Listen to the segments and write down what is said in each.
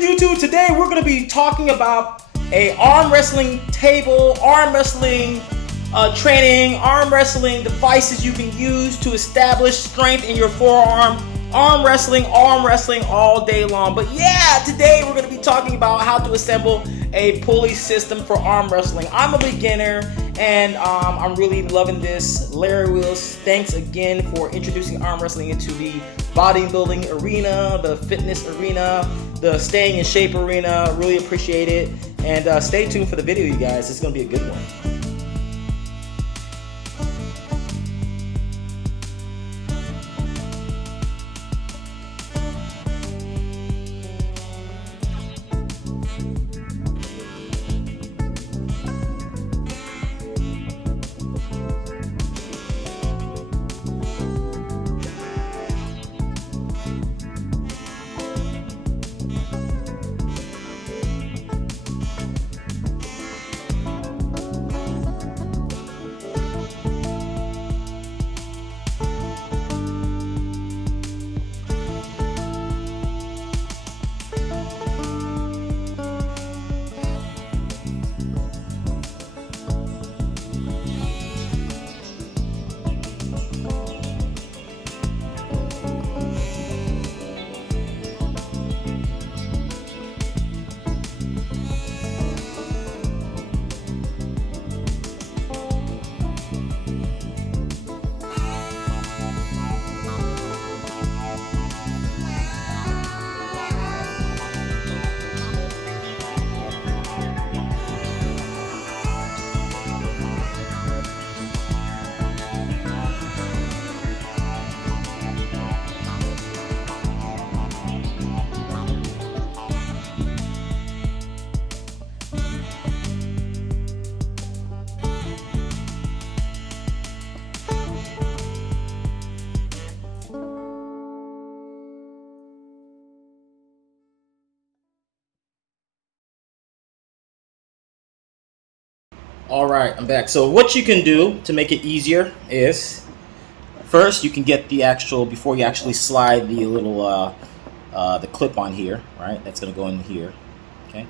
good, YouTube? Today we're going to be talking about a arm wrestling table, arm wrestling training, arm wrestling devices you can use to establish strength in your forearm. Arm wrestling all day long. But yeah, today we're going to be talking about how to assemble a pulley system for arm wrestling. I'm a beginner and I'm really loving this. Larry Wills, thanks again for introducing arm wrestling into the bodybuilding arena, the fitness arena, the staying in shape arena. Really appreciate it. And stay tuned for the video, you guys. It's going to be a good one. All right, I'm back. So what you can do to make it easier is, first you can get the actual, before you actually slide the little the clip on here, right? That's gonna go in here. Okay,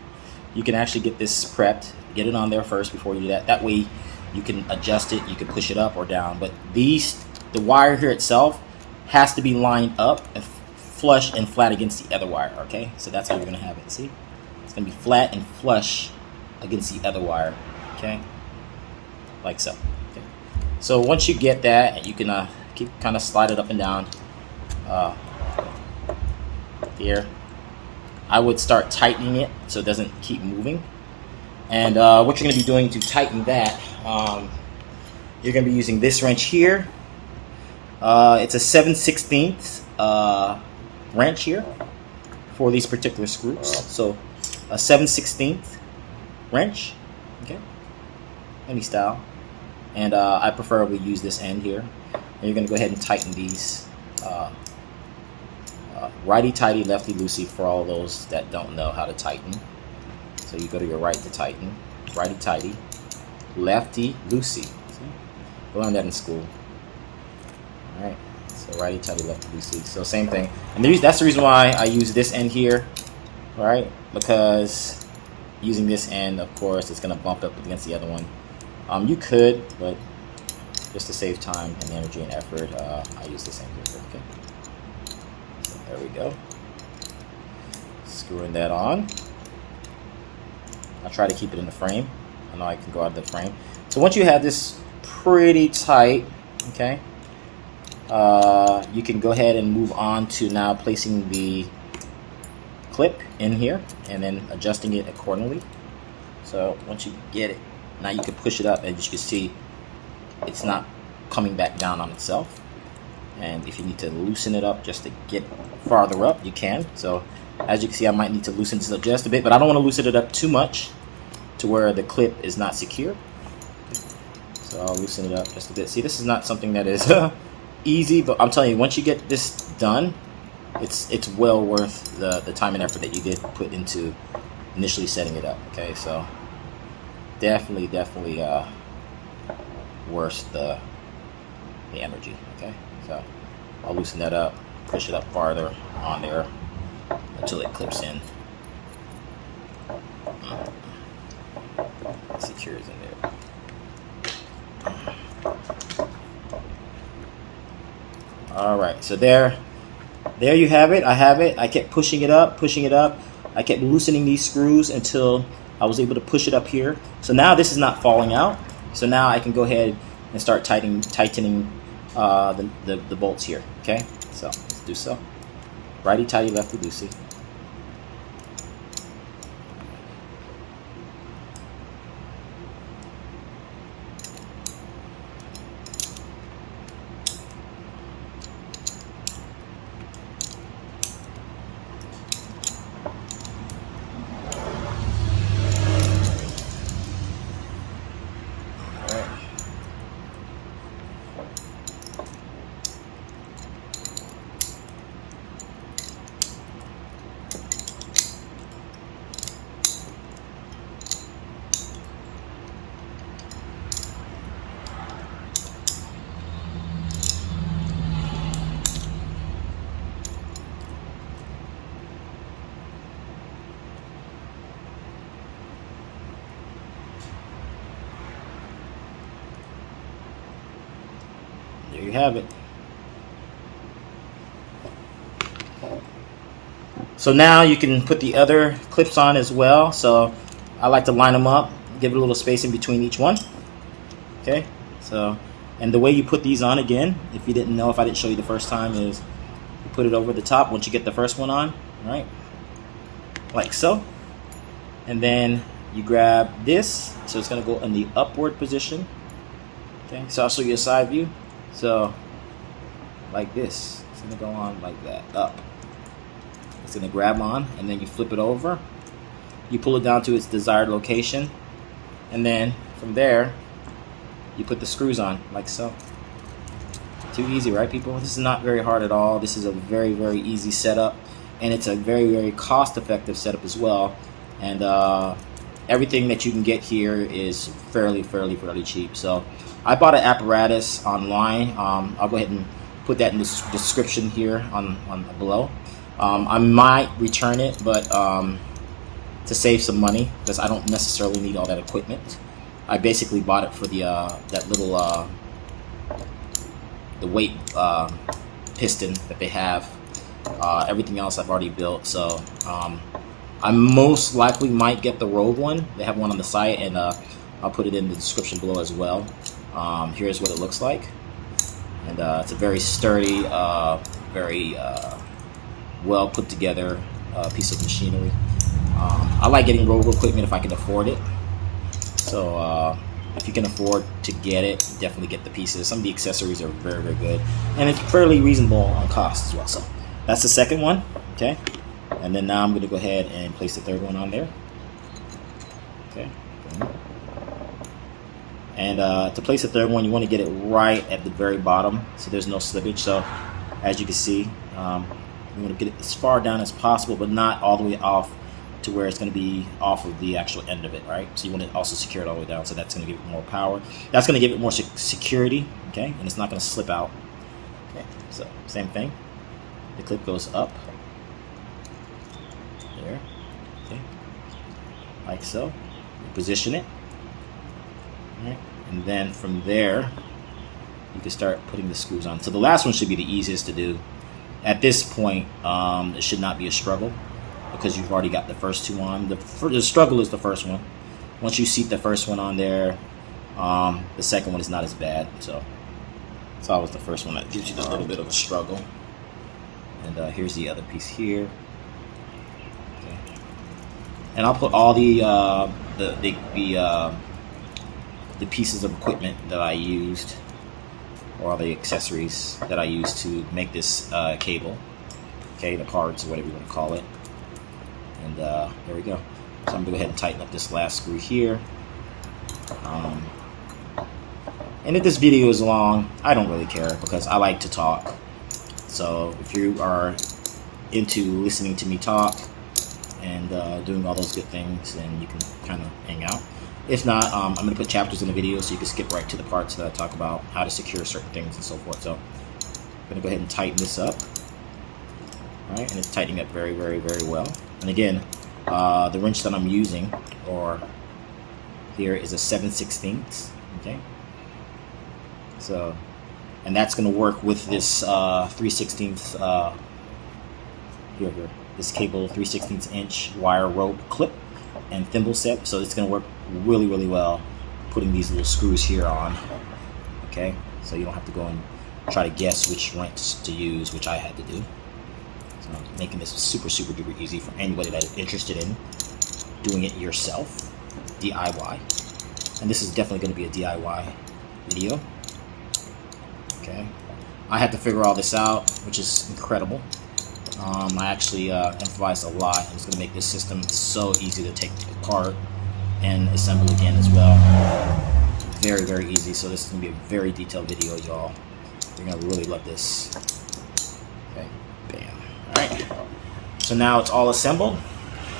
you can actually get this prepped, get it on there first before you do that. That way you can adjust it, you can push it up or down. But the wire here itself has to be lined up and flush and flat against the other wire. Okay, so that's how you're gonna have it. See, it's gonna be flat and flush against the other wire. Okay, like so. Okay. So once you get that, you can keep kind of slide it up and down. Here, I would start tightening it so it doesn't keep moving. And what you're going to be doing to tighten that, you're going to be using this wrench here. It's a 7/16 wrench here for these particular screws. So a 7/16 wrench. Okay. Any style, and I preferably use this end here. And you're going to go ahead and tighten these righty-tighty, lefty-loosey for all those that don't know how to tighten. So you go to your right to tighten, righty-tighty, lefty-loosey. We learned that in school. All right, so righty-tighty, lefty-loosey. So same thing, and that's the reason why I use this end here, right? Because using this end, of course, it's going to bump up against the other one. You could, but just to save time and energy and effort, I use this end here. Okay. So there we go. Screwing that on. I'll try to keep it in the frame. I know I can go out of the frame. So once you have this pretty tight, okay, you can go ahead and move on to now placing the clip in here and then adjusting it accordingly. So once you get it, now you can push it up, and as you can see, it's not coming back down on itself. And if you need to loosen it up just to get farther up, you can. So as you can see, I might need to loosen this up just a bit, but I don't want to loosen it up too much to where the clip is not secure. So I'll loosen it up just a bit. See, this is not something that is easy, but I'm telling you, once you get this done, it's well worth the time and effort that you did put into initially setting it up. Okay, so definitely worth the energy. Okay, so I'll loosen that up, push it up farther on there until it clips in secures in there. All right, so there you have it. I have it. I kept pushing it up, pushing it up. I kept loosening these screws until I was able to push it up here. So now this is not falling out. So now I can go ahead and start tightening the bolts here. Okay, so let's do so. Righty tighty, lefty loosey. There you have it. So now you can put the other clips on as well. So I like to line them up, give it a little space in between each one. Okay, so, and the way you put these on, again, if you didn't know, if I didn't show you the first time, is you put it over the top once you get the first one on, right? Like so. And then you grab this, so it's gonna go in the upward position. Okay, so I'll show you a side view. So, like this, it's gonna go on like that, up. It's gonna grab on, and then you flip it over. You pull it down to its desired location, and then from there, you put the screws on, like so. Too easy, right, people? This is not very hard at all. This is a very, very easy setup, and it's a very, very cost-effective setup as well. And everything that you can get here is fairly cheap. So I bought an apparatus online. I'll go ahead and put that in the description here on below. I might return it, but to save some money, because I don't necessarily need all that equipment. I basically bought it for the that little the weight piston that they have. Everything else I've already built, so I most likely might get the Rogue one. They have one on the site, and I'll put it in the description below as well. Here's what it looks like, and it's a very sturdy, very well put together piece of machinery. I like getting Rogue equipment if I can afford it. So if you can afford to get it, definitely get the pieces. Some of the accessories are very, very good, and it's fairly reasonable on cost as well. So that's the second one, okay? And then now I'm going to go ahead and place the third one on there. Okay. And to place the third one, you want to get it right at the very bottom, so there's no slippage. So as you can see, you want to get it as far down as possible, but not all the way off to where it's going to be off of the actual end of it, right? So you want to also secure it all the way down, so that's going to give it more power. That's going to give it more security, okay? And it's not going to slip out. Okay, so same thing. The clip goes up. There, okay, like so. You position it, right? And then from there, you can start putting the screws on. So the last one should be the easiest to do. At this point, it should not be a struggle because you've already got the first two on. The struggle is the first one. Once you seat the first one on there, the second one is not as bad. So it's always the first one that gives you a little bit of a struggle. And here's the other piece here. Okay. And I'll put all the pieces of equipment that I used, or all the accessories that I used to make this cable, okay, the parts, or whatever you want to call it. And there we go. So I'm going to go ahead and tighten up this last screw here. And if this video is long, I don't really care because I like to talk. So if you are into listening to me talk and doing all those good things, then you can kind of hang out. If not, I'm going to put chapters in the video so you can skip right to the parts that I talk about, how to secure certain things and so forth. So I'm going to go ahead and tighten this up. All right, and it's tightening up very, very, very well. And again, The wrench that I'm using, or here, is a 7/16. Okay. So, and that's going to work with this 3/16 here, this cable 3/16 inch wire rope clip and thimble set. So it's going to work really, really well putting these little screws here on. Okay, so you don't have to go and try to guess which wrench to use, which I had to do. So I'm making this super duper easy for anybody that is interested in doing it yourself, DIY. And this is definitely going to be a DIY video. Okay, I had to figure all this out, which is incredible. I actually improvised a lot. It's going to make this system so easy to take apart and assemble again as well. Very, very easy. So this is going to be a very detailed video, y'all. You're going to really love this. Okay, bam. All right. So now it's all assembled.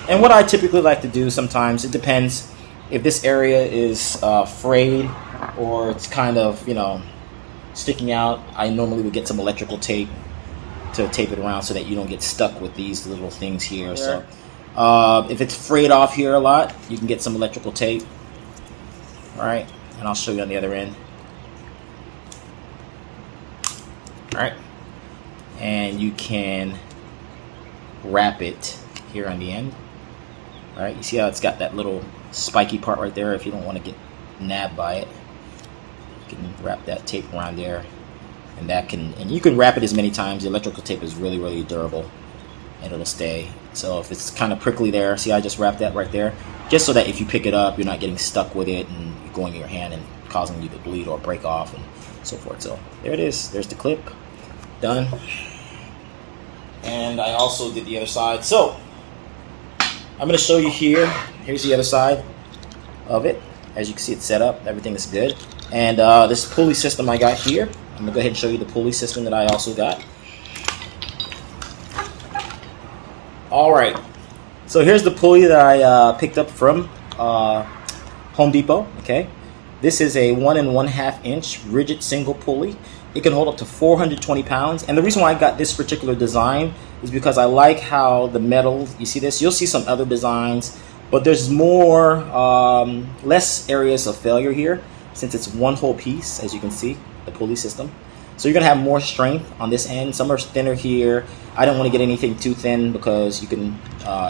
And what I typically like to do sometimes, it depends if this area is frayed or it's kind of, you know, sticking out. I normally would get some electrical tape to tape it around so that you don't get stuck with these little things here. Yeah. So if it's frayed off here a lot, you can get some electrical tape. All right, and I'll show you on the other end. All right, and you can wrap it here on the end. All right, you see how it's got that little spiky part right there? If you don't want to get nabbed by it, you can wrap that tape around there. And that can, and you can wrap it as many times. The electrical tape is really, really durable, and it'll stay. So if it's kind of prickly there, see, I just wrapped that right there, just so that if you pick it up, you're not getting stuck with it and going in your hand and causing you to bleed or break off and so forth. So there it is. There's the clip, done. And I also did the other side. So I'm going to show you here. Here's the other side of it. As you can see, it's set up. Everything is good. And this pulley system I got here. I'm going to go ahead and show you the pulley system that I also got. Alright, so here's the pulley that I picked up from Home Depot. Okay, this is a 1 1/2 inch rigid single pulley. It can hold up to 420 pounds. And the reason why I got this particular design is because I like how the metal, you see this? You'll see some other designs, but there's more, less areas of failure here since it's one whole piece, as you can see. The pulley system, so you're gonna have more strength on this end. Some are thinner here. I don't want to get anything too thin because you can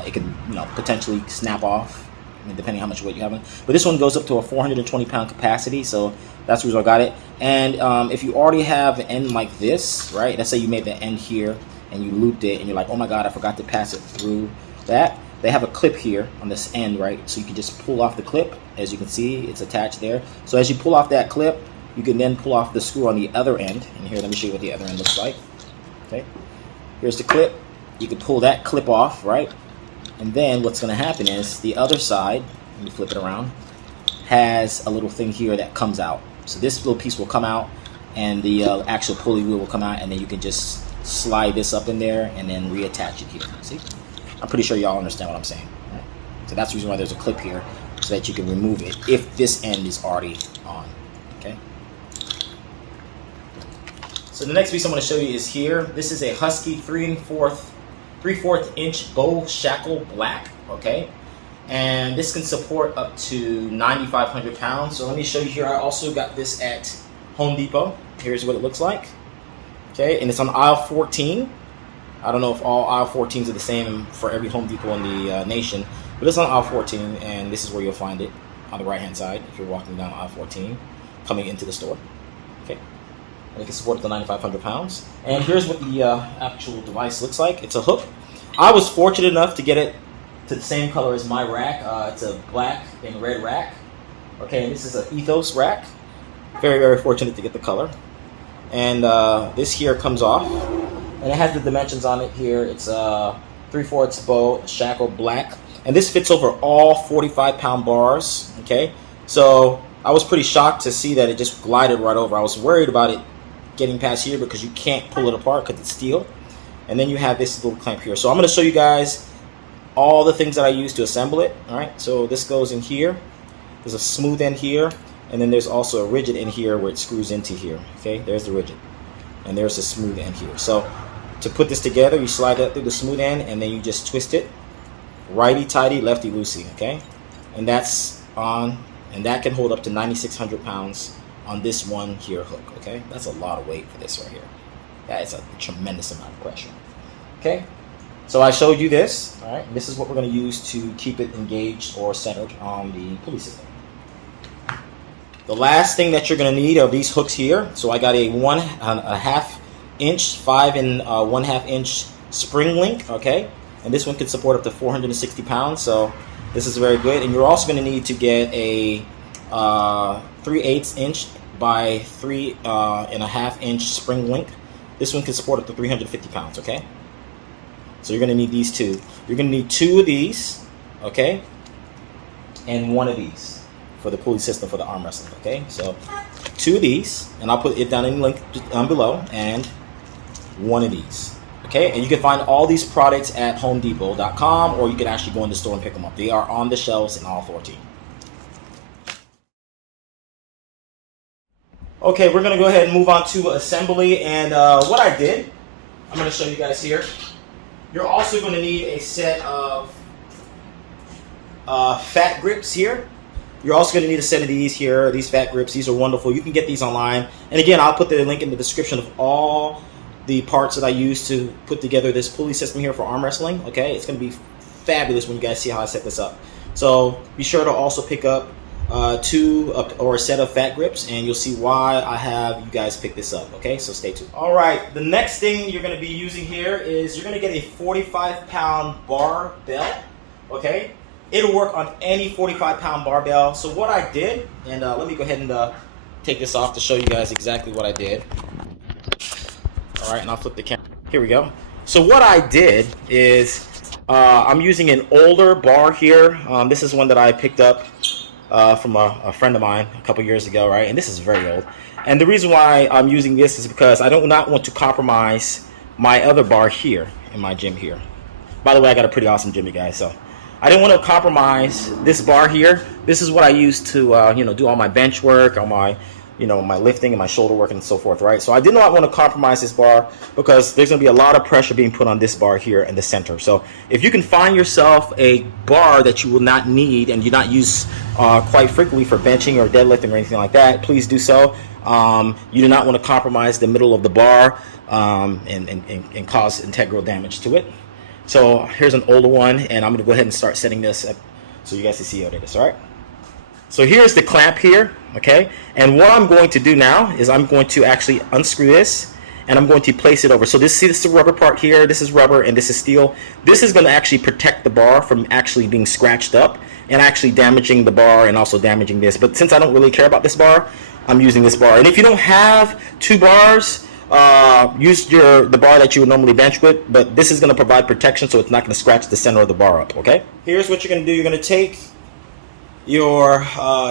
it can, you know, potentially snap off, I mean, depending how much weight you have. But this one goes up to a 420 pound capacity, so that's the reason I got it. And if you already have an end like this, right, let's say you made the end here and you looped it and you're like, oh my god, I forgot to pass it through that, they have a clip here on this end, right? So you can just pull off the clip. As you can see, it's attached there. So as you pull off that clip, you can then pull off the screw on the other end. And here, let me show you what the other end looks like. Okay, here's the clip. You can pull that clip off, right? And then what's going to happen is the other side, let me flip it around, has a little thing here that comes out. So this little piece will come out, and the actual pulley wheel will come out, and then you can just slide this up in there and then reattach it here. See? I'm pretty sure y'all understand what I'm saying. Right? So that's the reason why there's a clip here, so that you can remove it if this end is already on. Okay. So the next piece I'm going to show you is here. This is a Husky 3/4 inch bow shackle black. Okay, and this can support up to 9,500 pounds. So let me show you here. I also got this at Home Depot. Here's what it looks like. Okay, and it's on aisle 14. I don't know if all aisle 14s are the same for every Home Depot in the nation, but it's on aisle 14, and this is where you'll find it on the right hand side if you're walking down aisle 14 coming into the store. Okay. And it can support up to 9,500 pounds. And here's what the actual device looks like. It's a hook. I was fortunate enough to get it to the same color as my rack. It's a black and red rack. Okay, and this is an ethos rack. Very, very fortunate to get the color. And this here comes off. And it has the dimensions on it here. It's 3/4 bow shackle black. And this fits over all 45-pound bars. Okay, so I was pretty shocked to see that it just glided right over. I was worried about it getting past here because you can't pull it apart because it's steel. And then you have this little clamp here. So I'm going to show you guys all the things that I use to assemble it. All right, so this goes in here. There's a smooth end here, and then there's also a rigid end here where it screws into here. Okay, there's the rigid, and there's the smooth end here. So to put this together, you slide that through the smooth end, and then you just twist it righty-tighty, lefty-loosey, okay? And that's on, and that can hold up to 9,600 pounds on this one here hook, okay? That's a lot of weight for this right here. That is a tremendous amount of pressure, okay? So I showed you this, all right? This is what we're gonna use to keep it engaged or centered on the pulley system. The last thing that you're gonna need are these hooks here. So I got a 1.5 inch, 5 and 1/2 inch spring link, okay? And this one can support up to 460 pounds, so this is very good. And you're also gonna need to get a 3/8 inch by 3.5 inch spring link. This one can support up to 350 pounds, okay? So you're gonna need these two. You're gonna need 2 of these, okay? And 1 of these for the pulley system for the arm wrestling, okay? So 2 of these, and I'll put it down in the link down below, and 1 of these, okay? And you can find all these products at homedepot.com, or you can actually go in the store and pick them up. They are on the shelves in all 14. Okay, we're gonna go ahead and move on to assembly, and what I did, I'm gonna show you guys here. You're also gonna need a set of fat grips here. You're also going to need a set of these here, these fat grips. These are wonderful. You can get these online. And again, I'll put the link in the description of all the parts that I use to put together this pulley system here for arm wrestling. Okay, it's going to be fabulous when you guys see how I set this up. So be sure to also pick up 2 or a set of fat grips, and you'll see why I have you guys pick this up. Okay, so stay tuned. All right, the next thing you're going to be using here is you're going to get a 45-pound bar belt. Okay. It'll work on any 45-pound barbell. So what I did, and let me go ahead and take this off to show you guys exactly what I did. All right, and I'll flip the camera. Here we go. So what I did is I'm using an older bar here. This is one that I picked up from a friend of mine a couple years ago, right? And this is very old. And the reason why I'm using this is because I do not want to compromise my other bar here in my gym here. By the way, I got a pretty awesome gym, you guys, so I didn't want to compromise this bar here. This is what I use to, do all my bench work, all my, my lifting and my shoulder work and so forth, right? So I did not want to compromise this bar because there's going to be a lot of pressure being put on this bar here in the center. So if you can find yourself a bar that you will not need and you not use quite frequently for benching or deadlifting or anything like that, please do so. You do not want to compromise the middle of the bar and cause integral damage to it. So here's an older one, and I'm going to go ahead and start setting this up so you guys can see how it is, all right? So here's the clamp here, okay? And what I'm going to do now is I'm going to actually unscrew this, and I'm going to place it over. So this is the rubber part here. This is rubber, and this is steel. This is going to actually protect the bar from actually being scratched up and actually damaging the bar and also damaging this. But since I don't really care about this bar, I'm using this bar. And if you don't have 2 bars, use the bar that you would normally bench with, but this is going to provide protection so it's not going to scratch the center of the bar up, okay? Here's what you're going to do. You're going to take your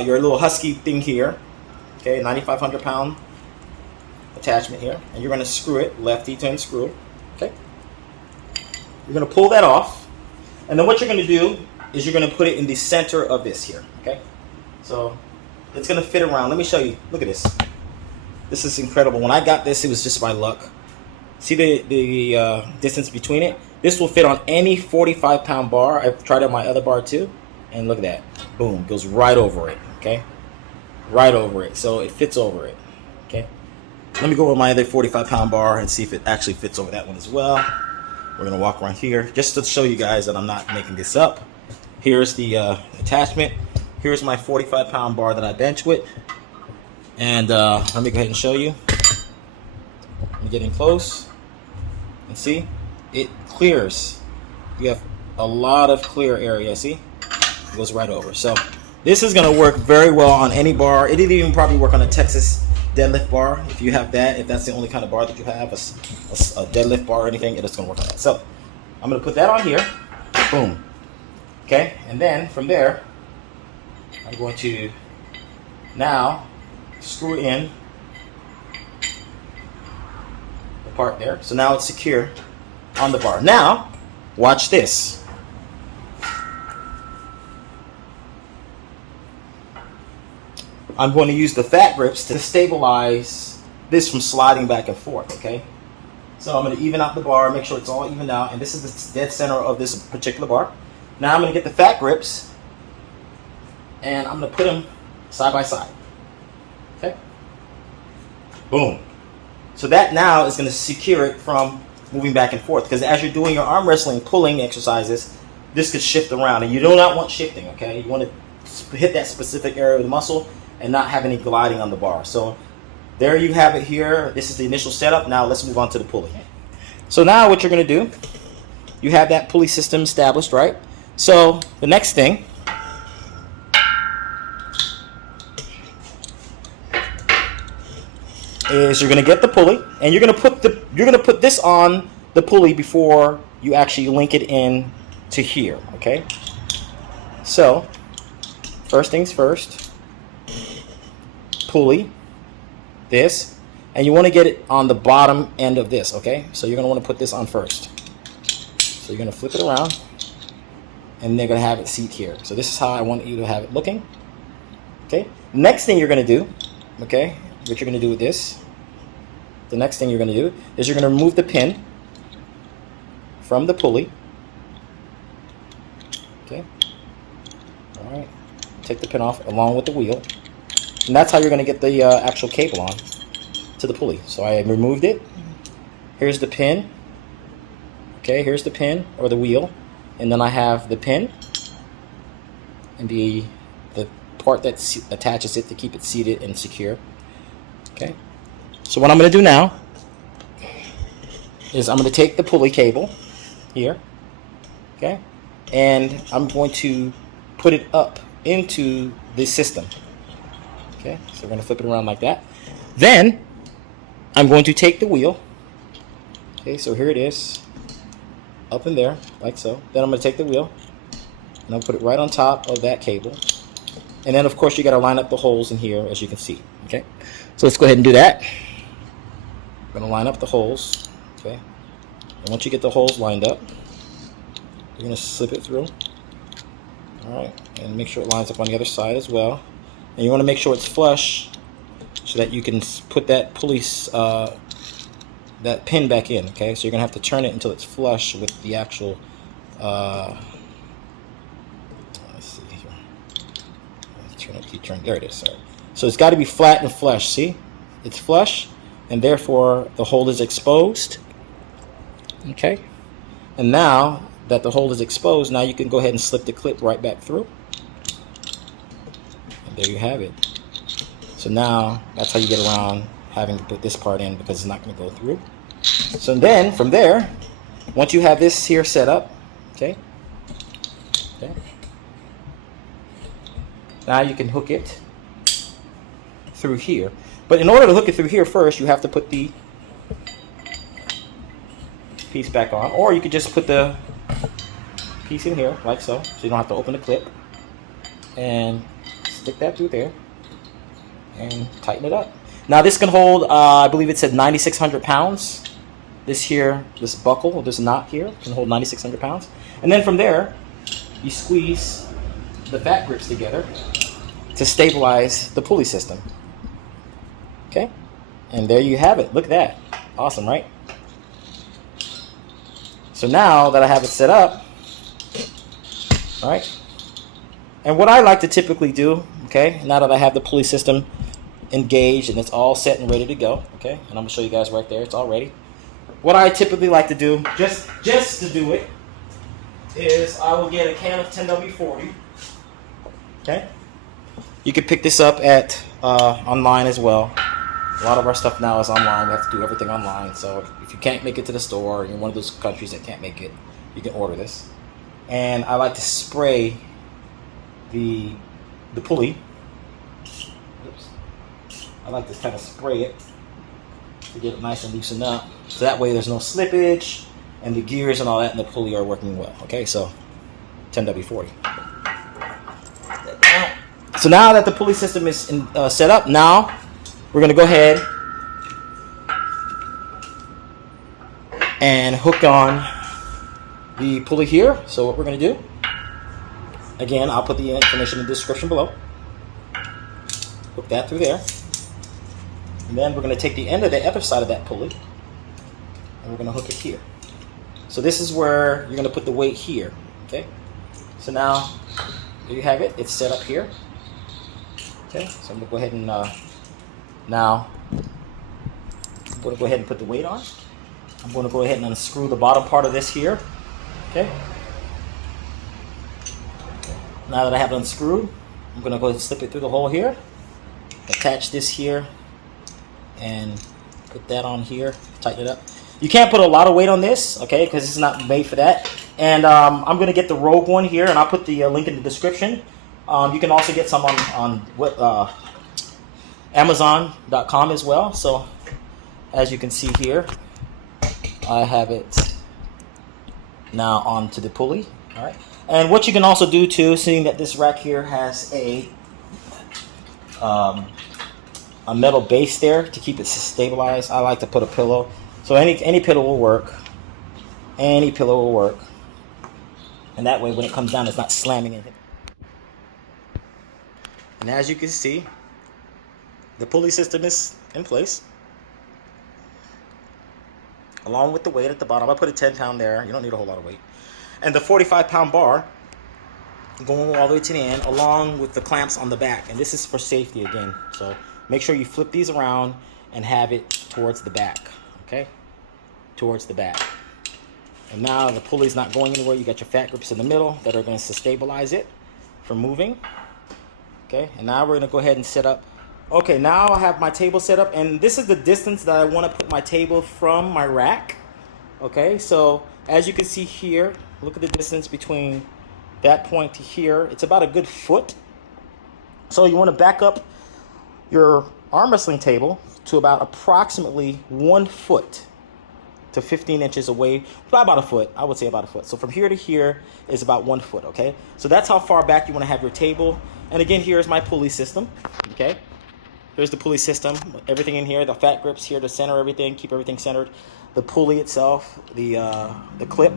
little husky thing here, okay, 9,500 pound attachment here, and you're going to screw it, lefty to unscrew, okay? You're going to pull that off, and then what you're going to do is you're going to put it in the center of this here, okay? So it's going to fit around. Let me show you. Look at this. This is incredible. When I got this, it was just by luck. See the distance between it? This will fit on any 45-pound bar. I've tried out my other bar too, and look at that. Boom, goes right over it, okay? Right over it, so it fits over it, okay? Let me go with my other 45-pound bar and see if it actually fits over that one as well. We're gonna walk around here just to show you guys that I'm not making this up. Here's the attachment. Here's my 45-pound bar that I bench with. And let me go ahead and show you. I'm getting close. And see, it clears. You have a lot of clear area, see? It goes right over. So this is gonna work very well on any bar. It'll even probably work on a Texas deadlift bar if you have that. If that's the only kind of bar that you have, a deadlift bar or anything, it's gonna work on that. So I'm gonna put that on here. Boom. Okay, and then from there, I'm going to now screw in the part there. So now it's secure on the bar. Now, watch this. I'm going to use the fat grips to stabilize this from sliding back and forth, okay? So I'm going to even out the bar, make sure it's all evened out, and this is the dead center of this particular bar. Now I'm going to get the fat grips, and I'm going to put them side by side. Okay? Boom. So that now is going to secure it from moving back and forth, because as you're doing your arm wrestling pulling exercises, this could shift around, and you do not want shifting, okay? You want to hit that specific area of the muscle and not have any gliding on the bar. So there you have it here. This is the initial setup. Now let's move on to the pulley. So now what you're going to do, you have that pulley system established, right? So the next thing is you're going to get the pulley, and you're going to put this on the pulley before you actually link it in to here, okay? So first things first, pulley, this, and you want to get it on the bottom end of this, okay? So you're going to want to put this on first. So you're going to flip it around, and they're going to have it seat here. So this is how I want you to have it looking, okay? Next thing you're going to do, okay, what you're going to do with this, the next thing you're going to do is you're going to remove the pin from the pulley, okay? All right, take the pin off along with the wheel, and that's how you're going to get the actual cable on to the pulley. So I removed it. Here's the pin. Okay, here's the pin or the wheel, and then I have the pin and the part that attaches it to keep it seated and secure. Okay, so what I'm going to do now is I'm going to take the pulley cable here, okay, and I'm going to put it up into the system. Okay, so we're going to flip it around like that. Then I'm going to take the wheel. Okay, so here it is, up in there, like so. Then I'm going to take the wheel, and I'll put it right on top of that cable. And then, of course, you got to line up the holes in here, as you can see. Okay, so let's go ahead and do that. I'm going to line up the holes. Okay, and once you get the holes lined up, you're going to slip it through. All right, and make sure it lines up on the other side as well. And you want to make sure it's flush so that you can put that pulley, that pin back in. Okay, so you're going to have to turn it until it's flush with the actual, let's see here. Turn it, keep turning. There it is. Sorry. So it's got to be flat and flush. See, it's flush, and therefore the hole is exposed. Okay, and now that the hole is exposed, now you can go ahead and slip the clip right back through. And there you have it. So now that's how you get around having to put this part in, because it's not going to go through. So then from there, once you have this here set up, okay, now you can hook it through here. But in order to hook it through here first, you have to put the piece back on, or you could just put the piece in here like so, so you don't have to open the clip, and stick that through there and tighten it up. Now this can hold, I believe it said 9,600 pounds. This here, this buckle, this knot here can hold 9,600 pounds. And then from there, you squeeze the fat grips together to stabilize the pulley system. Okay, and there you have it. Look at that. Awesome, right? So now that I have it set up, all right, and what I like to typically do, okay, now that I have the pulley system engaged and it's all set and ready to go, okay, and I'm going to show you guys right there, it's all ready. What I typically like to do, just to do it, is I will get a can of 10W40, okay. You can pick this up at online as well. A lot of our stuff now is online. We have to do everything online. So if you can't make it to the store, or you're one of those countries that can't make it, you can order this. And I like to spray the pulley. Oops. I like to kind of spray it to get it nice and loosened up. So that way there's no slippage, and the gears and all that in the pulley are working well. Okay, so 10W40. So now that the pulley system is set up, now we're going to go ahead and hook on the pulley here. So what we're going to do, again, I'll put the information in the description below. Hook that through there. And then we're going to take the end of the other side of that pulley, and we're going to hook it here. So this is where you're going to put the weight here, okay? So now, there you have it. It's set up here. Okay, so I'm gonna go ahead and now I'm gonna go ahead and put the weight on. I'm gonna go ahead and unscrew the bottom part of this here. Okay. Now that I have it unscrewed, I'm gonna go ahead and slip it through the hole here. Attach this here and put that on here. Tighten it up. You can't put a lot of weight on this, okay, because it's not made for that. And I'm gonna get the Rogue one here, and I'll put the link in the description. You can also get some on Amazon.com as well. So as you can see here, I have it now onto the pulley. All right. And what you can also do too, seeing that this rack here has a metal base there to keep it stabilized, I like to put a pillow. So any pillow will work. Any pillow will work. And that way when it comes down, it's not slamming in. And as you can see, the pulley system is in place. Along with the weight at the bottom. I put a 10-pound there. You don't need a whole lot of weight. And the 45-pound bar going all the way to the end, along with the clamps on the back. And this is for safety again. So make sure you flip these around and have it towards the back. Okay? Towards the back. And now the pulley's not going anywhere. You got your fat grips in the middle that are going to stabilize it from moving. Okay? And now we're going to go ahead and set up. Okay, now I have my table set up, and this is the distance that I want to put my table from my rack. Okay, so as you can see here, look at the distance between that point to here. It's about a good foot. So you want to back up your arm wrestling table to about approximately 1 foot to 15 inches away. About a foot, I would say about a foot. So from here to here is about 1 foot, okay? So that's how far back you want to have your table. And again, here's my pulley system, okay? Here's the pulley system, everything in here, the fat grips here to center everything, keep everything centered. The pulley itself, the clip,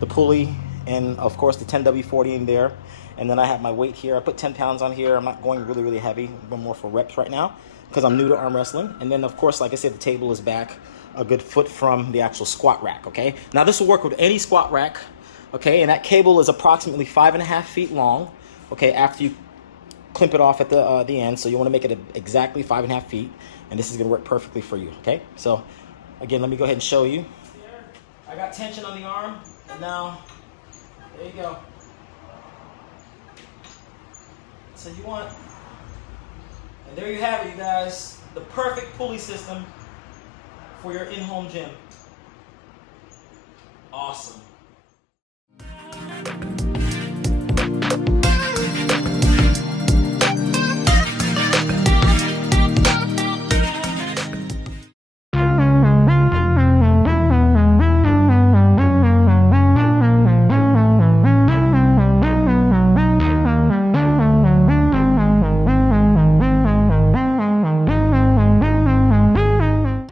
the pulley, and of course the 10W40 in there. And then I have my weight here. I put 10 pounds on here. I'm not going really, really heavy. I'm going more for reps right now because I'm new to arm wrestling. And then of course, like I said, the table is back a good foot from the actual squat rack, okay? Now this will work with any squat rack, okay? And that cable is approximately 5.5 feet long, okay, after you clamp it off at the end. So you want to make it exactly 5.5 feet, and this is going to work perfectly for you, okay? So again, let me go ahead and show you. I got tension on the arm, and now there you go. So you want, and there you have it, you guys, the perfect pulley system for your in-home gym. Awesome.